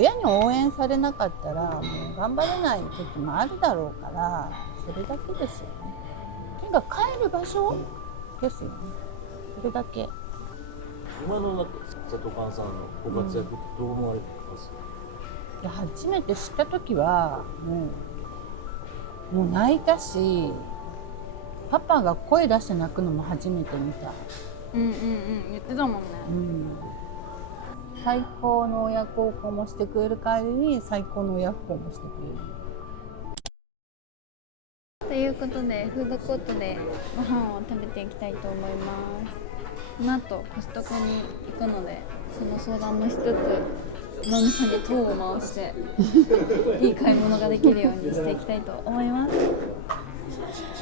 親に応援されなかったらもう頑張れない時もあるだろうから、それだけですよね。とにかく帰る場所ですよね。それだけ。今の瀬戸寛さんのご活躍ってどう思われてます？いや、初めて知った時はもう泣いたし、パパが声出して泣くのも初めて見た。言ってたもんね。最高の親孝行もしてくれる代わりに最高の親不孝もしてくれる。ということでフードコートでご飯を食べていきたいと思います。この後コストコに行くので、その相談もしつつのみさんに塔を回していい買い物ができるようにしていきたいと思います。ちな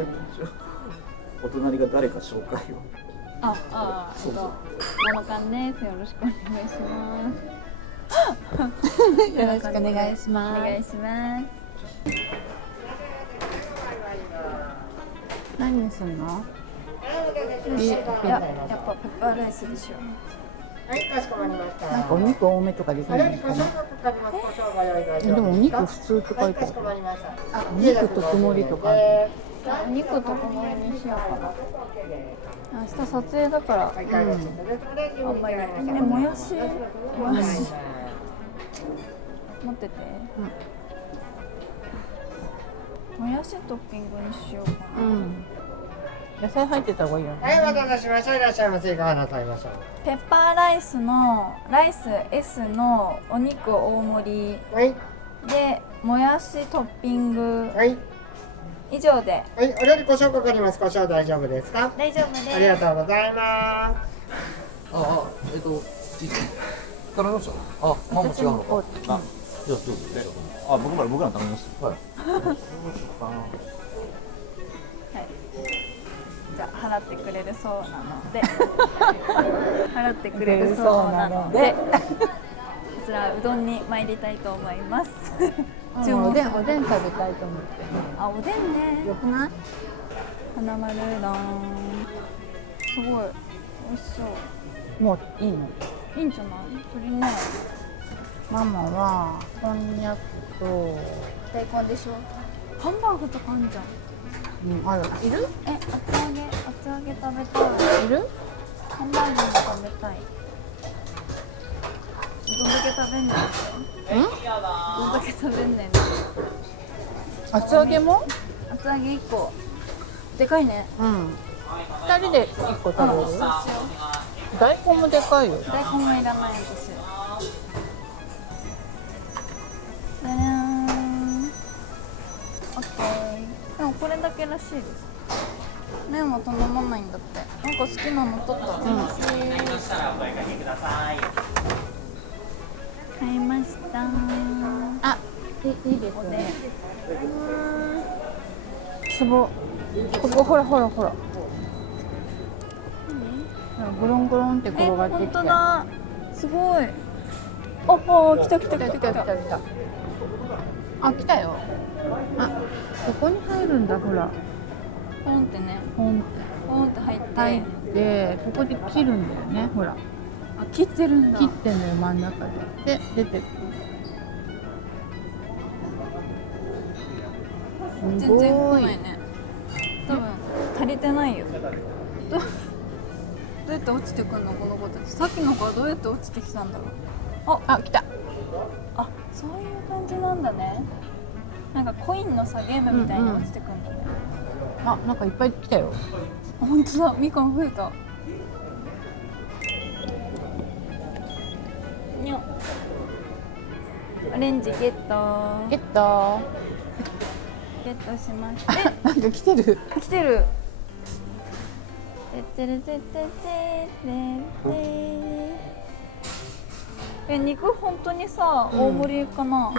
みにお隣が誰か紹介を。ママカンです。よろしくお願いします。よろしくお願いします。お願いします。何にするの？やっぱペッパーライスでしょ。はい、かしこまりました。なんかお肉多めとかできないのかな。でもお肉普通って書いてある。お肉と曇りとかある。お肉と曇りにしようかな。明日撮影だから、あんまりもやし持ってて、もやしトッピングにしようかな。野菜入ってた方がいいよね。はい、お待たせしました。いらっしゃいませ。いかがなさいましょう。ペッパーライスのライス S のお肉大盛りはいで、もやしトッピングはい以上で。はい、お料理胡椒かかります。胡椒大丈夫ですか？大丈夫です。ありがとうございます。頼みました。もう違うのか。じゃあどうぞ。僕ら頼みます。はい。じゃあ払ってくれるそうなので払ってくれるそうなのでこちらうどんに参りたいと思います。おでん食べたいと思って。あ、おでんね。よくない？花丸うどん。すごい美味しそう。もういいの？いいんじゃない？鶏ね。ママはこんにゃくと大根でしょ。ハンバーグとかあんじゃん。ある。いる？厚揚げ食べたい。いる？ハンバーグも食べたい。どんだけ食べんねん。どんだけ食べんねん。厚揚げも？厚揚げ1個。でかいね。2人で1個食べる？大根もでかいよ。大根もいらない私。でーん。オッケー。でもこれだけらしいです。麺は頼まないんだって。なんか好きなの取った。買いました。あ、いいですね。すご。ここほら。ゴロンゴロンって転がってきて。本当だ。すごい。来た。あ、来たよ。あ、ここに入るんだ、ほら。ポンってね。ポンって入って。入って、ここで切るんだよね、ほら。あ、切ってるんだ。切ってんのよ、真ん中で。で、出てくる。全然来ないね。多分足りてないよ。どうやって落ちてくんのこの子たち。さっきの子はどうやって落ちてきたんだろう。あ、来た。あ、そういう感じなんだね。なんかコインのさゲームみたいに落ちてくんだね。あ、なんかいっぱい来たよ。本当だ、みかん増えた。にょ。オレンジゲット。ゲット。ゲットしました。なんか来てる。来てる。てってれてってってって肉本当にさ、大盛りかな。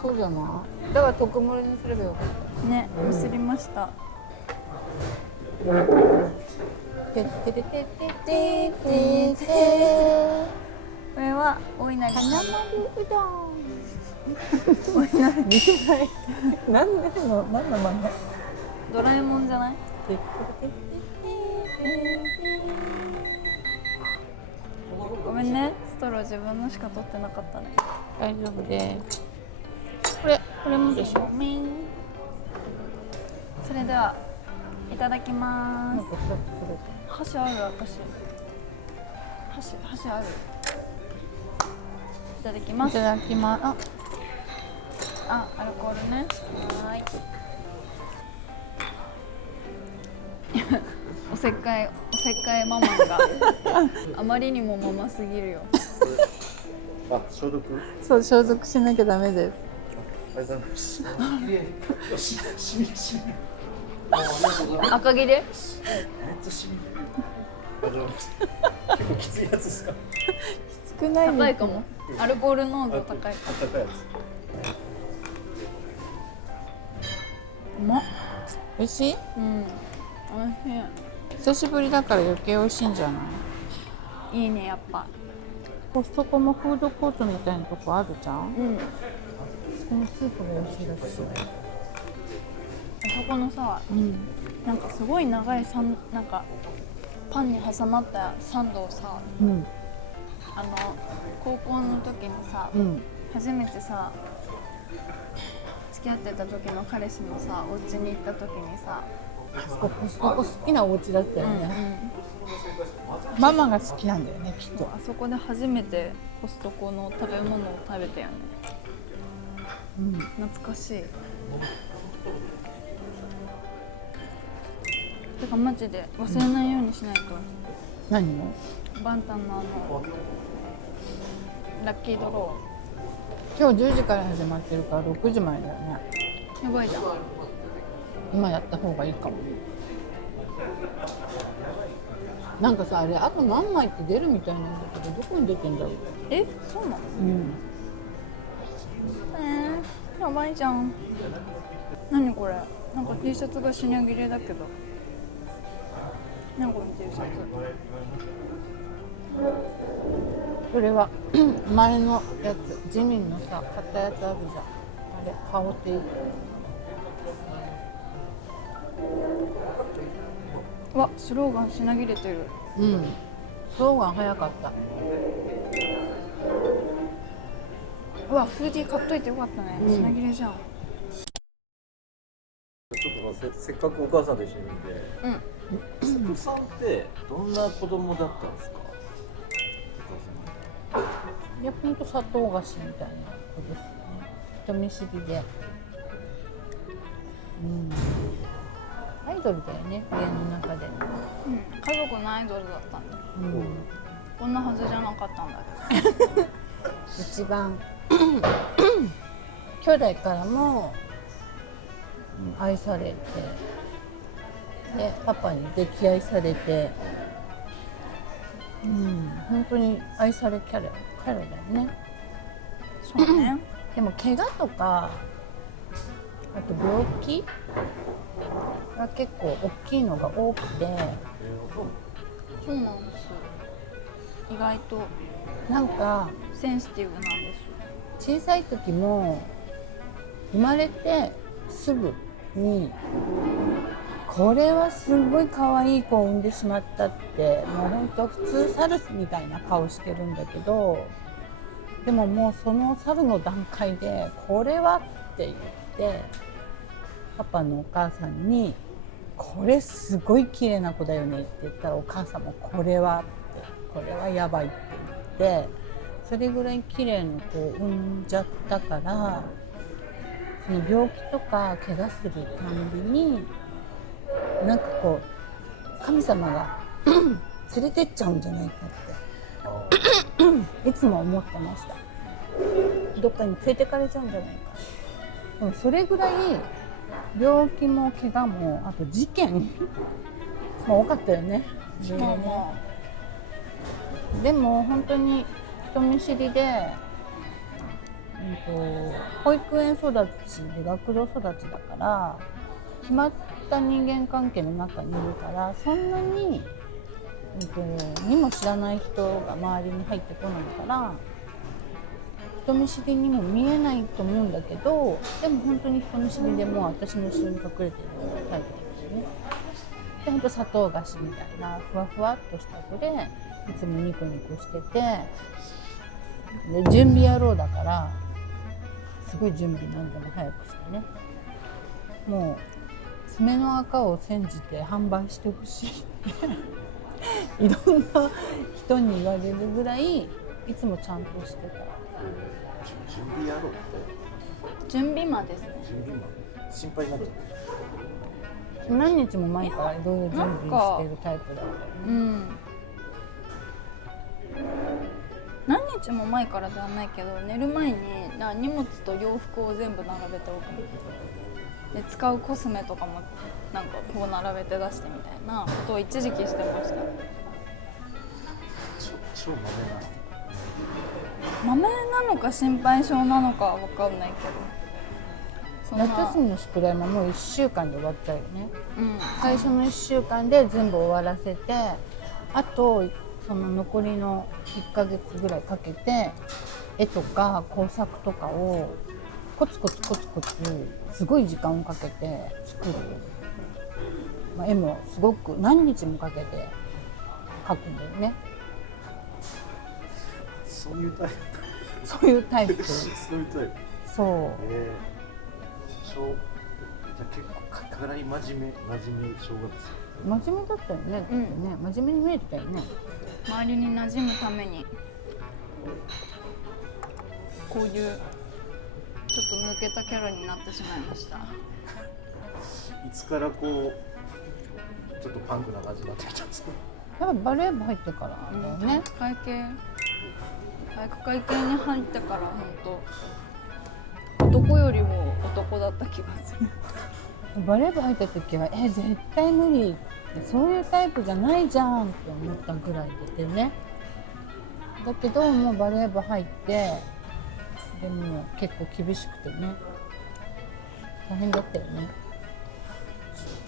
そうじゃない。だから特盛りにすればよかったね、ミスりました。てってれてってってってこれはお稲荷花丸うどん。お稲荷見てない。何の漫画？ドラえもんじゃない？ごめんね、ストロー自分のしか取ってなかったね。大丈夫です。これもでしょ。それではいただきます。箸ある？私箸ある？いただきます。いただきます。アルコールね。はーい。おせっかいママがあまりにもママすぎるよ。あ、消毒。そう、消毒しなきゃダメです。ありがとうございます。綺麗。よし、しみ。ありがとうございます。赤切れ？めっちゃしみ。ありがとうございます。結構きついやつですか。少ない高いかも。アルコール濃度高い。高いやつ。うまっ。美味しい？うん。おいし久しぶりだから余計美味しいんじゃない？い。いいねやっぱ。コストコもフードコートみたいなとこあるじゃん。うん。そのスープが美味しいらしい。あそこのさ、なんかすごい長いなんかパンに挟まったサンドをさ、うん高校の時にさ、うん初めてさ付き合ってた時の彼氏のさお家に行った時にさ、コストコ好きなお家だったよね。ママが好きなんだよねきっと。あそこで初めてコストコの食べ物を食べたよね。懐かしい。てかマジで忘れないようにしないと。何を？バンタンのラッキードロ今日10時から始まってるから6時前だよね。ーやばいじゃん。今やった方がいいかも。なんかさ、あれあと何枚って出るみたいなんだけど、どこに出てんだろう。え、そうなの？やばいじゃん。何これ？なんか T シャツが品切れだけど。何この T シャツ？それは前のやつ、ジミンのさ、買ったやつあるじゃん。あれ、羽織っていい？うわ、スローガン品切れてる。うん。スローガン早かった。うわ、フーディー買っといてよかったね。品切れじゃん。ちょっとせっかくお母さんと一緒にいて、お子さんってどんな子供だったんですか？いや、ほんと砂糖菓子みたいな子ですよね。人見知りで。アイドルだよね、家の中で。家族のアイドルだったんだ。こんなはずじゃなかったんだけど。一番兄弟からも愛されて、でパパに溺愛されて、本当に愛されキャラだよね。そうね。でも怪我とかあと病気が結構大きいのが多くて、そうなんです。意外となんかセンシティブなんです。小さい時も生まれてすぐにこれはすごい可愛い子を産んでしまったって、もうほんと普通猿みたいな顔してるんだけど、でももうその猿の段階でこれはって言ってパパのお母さんにこれすごい綺麗な子だよねって言ったら、お母さんもこれはやばいって言って、それぐらい綺麗な子を産んじゃったから、その病気とか怪我するたんびになんかこう神様が連れてっちゃうんじゃないかっていつも思ってました。どっかに連れてかれちゃうんじゃないか。でもそれぐらい病気も怪我もあと事件も多かったよね。でも本当に人見知りで、保育園育ちで学童育ちだから決まった人間関係の中にいるから、そんなに、にも知らない人が周りに入ってこないから人見知りにも見えないと思うんだけど、でも本当に人見知りでもう私の後ろに隠れてるタイプですよね。で本当砂糖菓子みたいなふわふわっとした子でいつもニコニコしてて、で準備野郎だからすごい準備なんでも早くしてね、もう爪の赤を煎じて販売してほしいっていろんな人に言われるぐらいいつもちゃんとしてた。準備やろうって準備間ですね。準備マン心配になっちゃう。何日も前からいろいろ準備してるタイプだったよね。何日も前からではないけど、寝る前に荷物と洋服を全部並べておくので、使うコスメとかもなんかこう並べて出してみたいなことを一時期してました。超豆なのか心配性なのかは分かんないけど、そんな夏休みの宿題ももう1週間で終わっちゃうよね。うん最初の1週間で全部終わらせて、あとその残りの1ヶ月ぐらいかけて絵とか工作とかをコツコツコツコツすごい時間をかけて作る、絵もすごく何日もかけて描くんだよね。そういうタイプ。そういうタイプそういうタイプ。そうじゃあ結構かなり真面目小学生。真面目だったよね、だってね、真面目に見えてたよね。周りに馴染むためにこういうちょっと抜けたキャラになってしまいました。いつからこうちょっとパンクな感じになってきたんですか。やっぱバレー部入ってからだよね。体育会系に入ってから本当男よりも男だった気がする。バレー部入った時は絶対無理って、そういうタイプじゃないじゃんって思ったぐらいでね。だけどもうバレー部入ってでも結構厳しくてね、大変だったよね。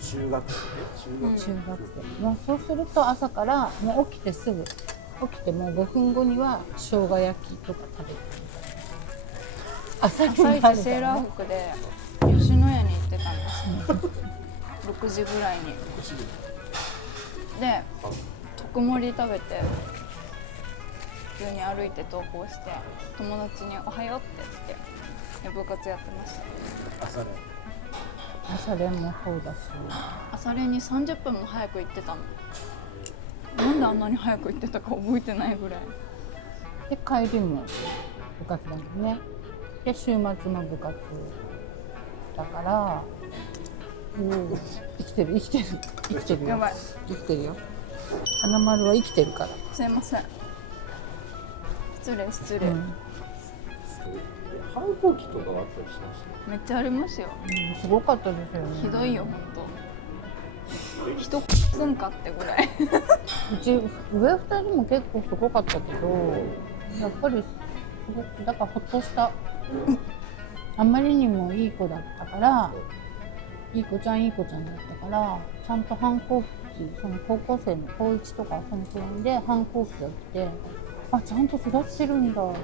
中学生。もうそうすると朝からもう起きてすぐ起きてもう5分後には生姜焼きとか食べてるみたいな。朝一セーラー服で吉野家に行ってたんですよ6時ぐらいに。で特盛り食べて普通に歩いて登校して友達に「おはよう」って言って部活やってました。朝練もそうだし、朝練に30分も早く行ってたの。なんであんなに早く行ってたか覚えてないぐらいで帰りも部活だもんね。で週末も部活だから、生きてるよ。やばい、生きてるよ。花丸は生きてるから。すいません、失礼、反抗期とかあったりしました。めっちゃありますよ。すごかったですよね。ひどいよほんと。人すんかってぐらい。うち上2人も結構すごかったけど、やっぱりすごくだからほっとした。あんまりにもいい子だったから、いい子ちゃんだったから、ちゃんと反抗期、その高校生の高1とかそのくらいで反抗期が来て、あ、ちゃんと育ってるんだって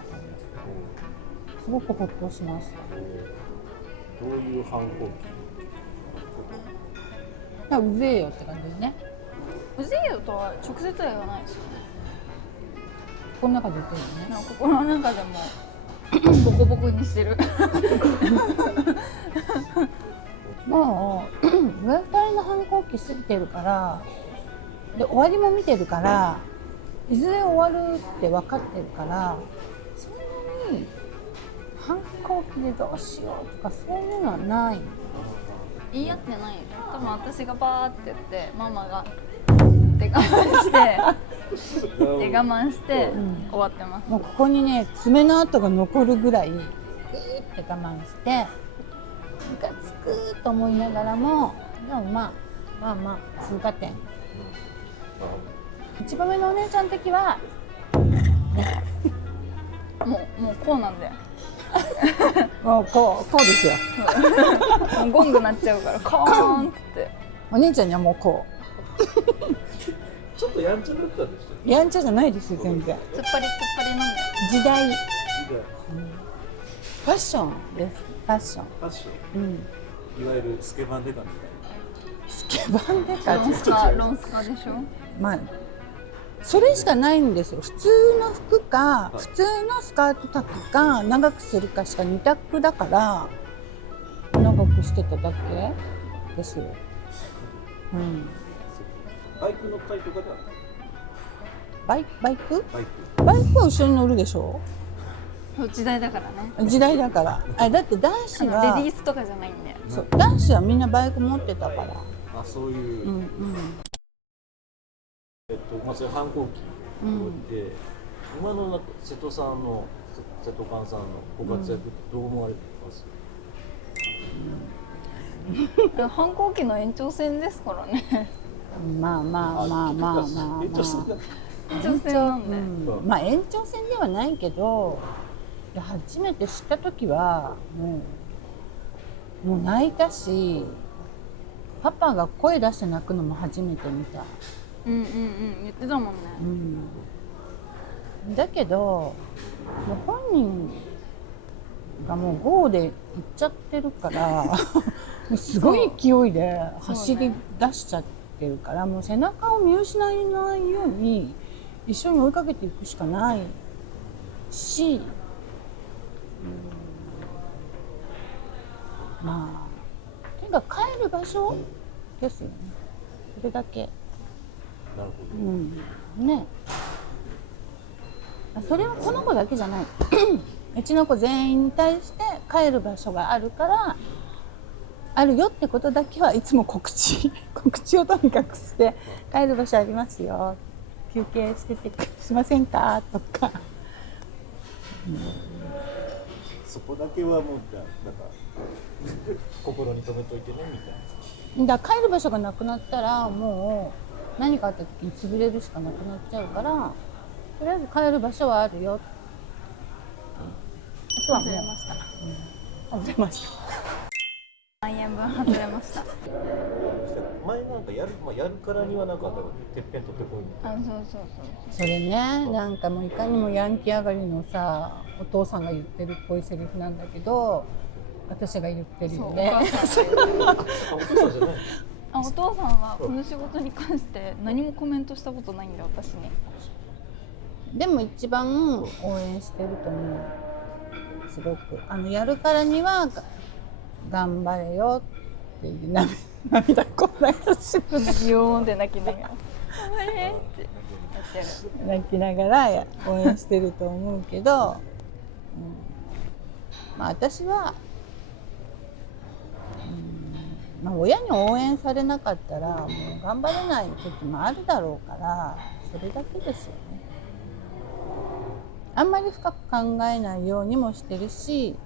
すごくほっとしました。どういう反抗うぜえよって感じでね。うぜえよとは直接は言わないですよね。この中で言ってるよね。なんか心の中でもボコボコにしてる。もう上2人の反抗期過ぎてるから、で終わりも見てるから、いずれ終わるって分かってるから、そんなに反抗期でどうしようとかそういうのはない。言い合ってないよ。多分私がバーって言ってママがで我慢して終わってます。もうここにね爪の跡が残るぐらいグーって我慢してムカつくと思いながらも、でもまあ通過点。一番目のお姉ちゃんの時はもうこうなんで。もうこうですよ。もうゴングなっちゃうからコーンっつって。お姉ちゃんにはもうこちょっとやんちゃだったんですよ。う。やんちゃじゃないですよ全然。突っ張りなんで。時代、ファッションです。ファッション。ファッション、いわゆるスケバンデカみたいな。スケバンデカロンスカでしょ。まあそれしかないんですよ。普通の服か、普通のスカート丈か長くするかしか2択だから、長くしてただけですよ。うん。バイク乗ったりとかではない。バイクバイク。バイクは後ろに乗るでしょ。時代だからね。時代だから。だって男子レデはィースとかじゃないんだよ。そう、男子はみんなバイク持ってたから。あ、そういう、うんうん。まあそれ反抗期で、今のなんか瀬戸さんの瀬戸寛さんのご活躍どう思われてます？反抗期の延長線ですからね。まあまあまあまあまあまあ。延長線だ。延長線なんで。まあ延長線ではないけど、いや初めて知った時はもう泣いたし、パパが声出して泣くのも初めて見た。言ってたもんね。だけどもう本人がもうGOで行っちゃってるからもうすごい勢いで走り出しちゃってるから、もう背中を見失わないように一緒に追いかけていくしかないし、まあとにかく帰る場所ですよね。それだけ。なるほど。ね。それはこの子だけじゃない。うちの子全員に対して帰る場所があるからあるよってことだけはいつも告知をとにかくして帰る場所ありますよ、休憩しませんかとか、そこだけはもうなんか心に留めといてねみたいな。だから帰る場所がなくなったらもう何かあった時に潰れるしかなくなっちゃうから、とりあえず帰る場所はあるよ。あとはもう外れました。外れました。万円分外れました。前なんかやるからにはなんかてっぺん取ってこいみたいな。そう。それね、なんかもういかにもヤンキー上がりのさ、お父さんが言ってるっぽいセリフなんだけど、私が言ってるよね。お父さんじゃない。お父さんはこの仕事に関して何もコメントしたことないんだよ、私に。でも一番応援してると思う。すごくやるからには頑張れよっていう涙こんなしビヨーンって泣きながら頑張れってやってる。泣きながら応援してると思うけど、まあ私は、まあ、親に応援されなかったらもう頑張れない時もあるだろうから、それだけですよね。あんまり深く考えないようにもしてるし、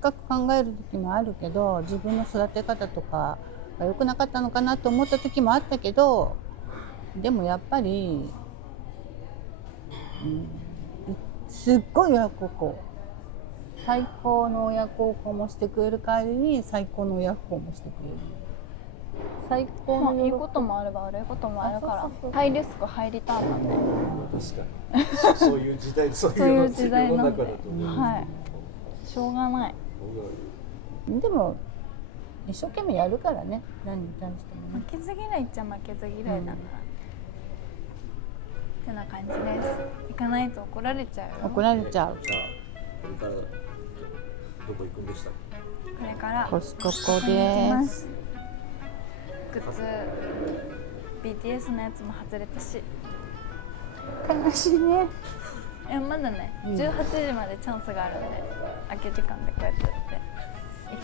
深く考える時もあるけど、自分の育て方とかが良くなかったのかなと思った時もあったけど、でもやっぱり、すっごい親孝行、最高の親孝行もしてくれる代わりに最高の親不孝もしてくれる。最高のいいこともあれば悪いこともあるから、ハイリスクハイリターンなんで。確かにそういう時代、そういう時代世のなんで、中だとね。はい、しょうがない。でも一生懸命やるからね、何に対してもね。負けず嫌いっちゃ負けず嫌いだから、ってな感じです。行かないと怒られちゃうよ。怒られちゃう。じゃあこれからどこ行くんでしたっけ？これからコストコ行きで。ますす。グッズ BTS のやつも外れたし、悲しいね。まだね、18時までチャンスがあるんで、空き時間でこうやってやって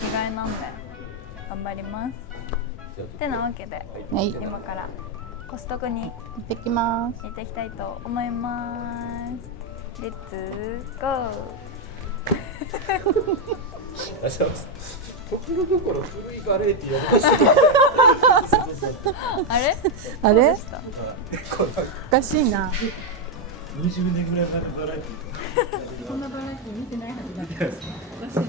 生きがいなんで頑張ります。てなわけで、はい、今からコストコに行ってきます。行っていきたいと思います。レッツゴー。時のところ古いバレエって呼び出してあれ？あれどうでした？おかしいな。 20年ぐらい前のバラエティー。こんなバラエティ見てないはずだ。